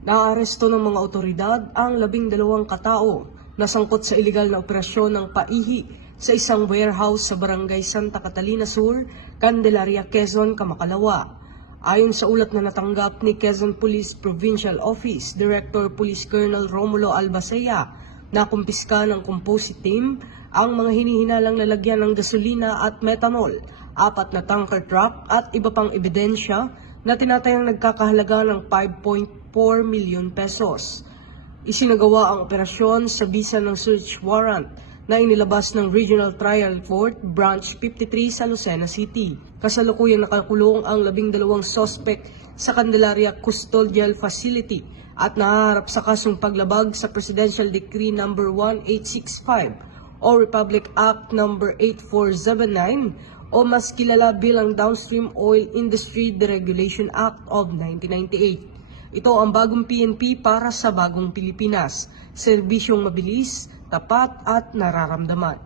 Naaresto ng mga otoridad ang 12 katao na sangkot sa ilegal na operasyon ng paihi sa isang warehouse sa Barangay Santa Catalina Sur, Candelaria, Quezon, Kamakalawa. Ayon sa ulat na natanggap ni Quezon Police Provincial Office Director Police Colonel Romulo Albacea, nakumpiska ng composite team ang mga hinihinalang lalagyan ng gasolina at methanol, 4 na tanker truck at iba pang ebidensya na tinatayang nagkakahalaga ng 5.4 milyon pesos. Isinagawa ang operasyon sa bisa ng search warrant na inilabas ng Regional Trial Court Branch 53 sa Lucena City. Kasalukuyang nakakulong ang 12 suspect sa Candelaria Custodial Facility at nahaharap sa kasong paglabag sa Presidential Decree No. 1865 o Republic Act No. 8479 o mas kilala bilang Downstream Oil Industry Deregulation Act of 1998. Ito ang bagong PNP para sa bagong Pilipinas, serbisyong mabilis, tapat at nararamdaman.